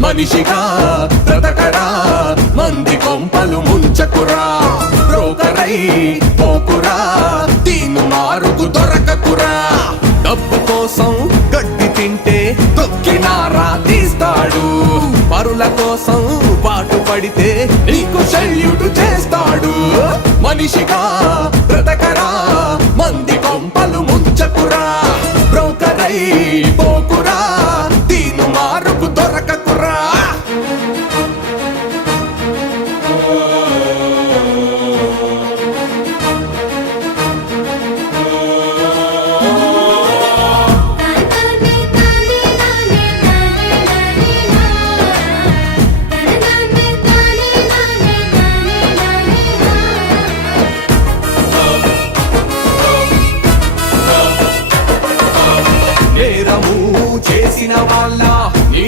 మనిషిగా బ్రతకరా మంది కొంపలు ముంచకురా రోకరై పోకురా. దొరకకురా. డబ్బు కోసం గడ్డి తింటే తొక్కినారా తీస్తాడు. పరుల కోసం పాటు పడితే నీకు శల్యుడు చేస్తాడు. మనిషిగా బ్రతకరా మంది కొంపలు ముంచకురా. బ్రోకరై నేరము చేసిన వాళ్ళ నీ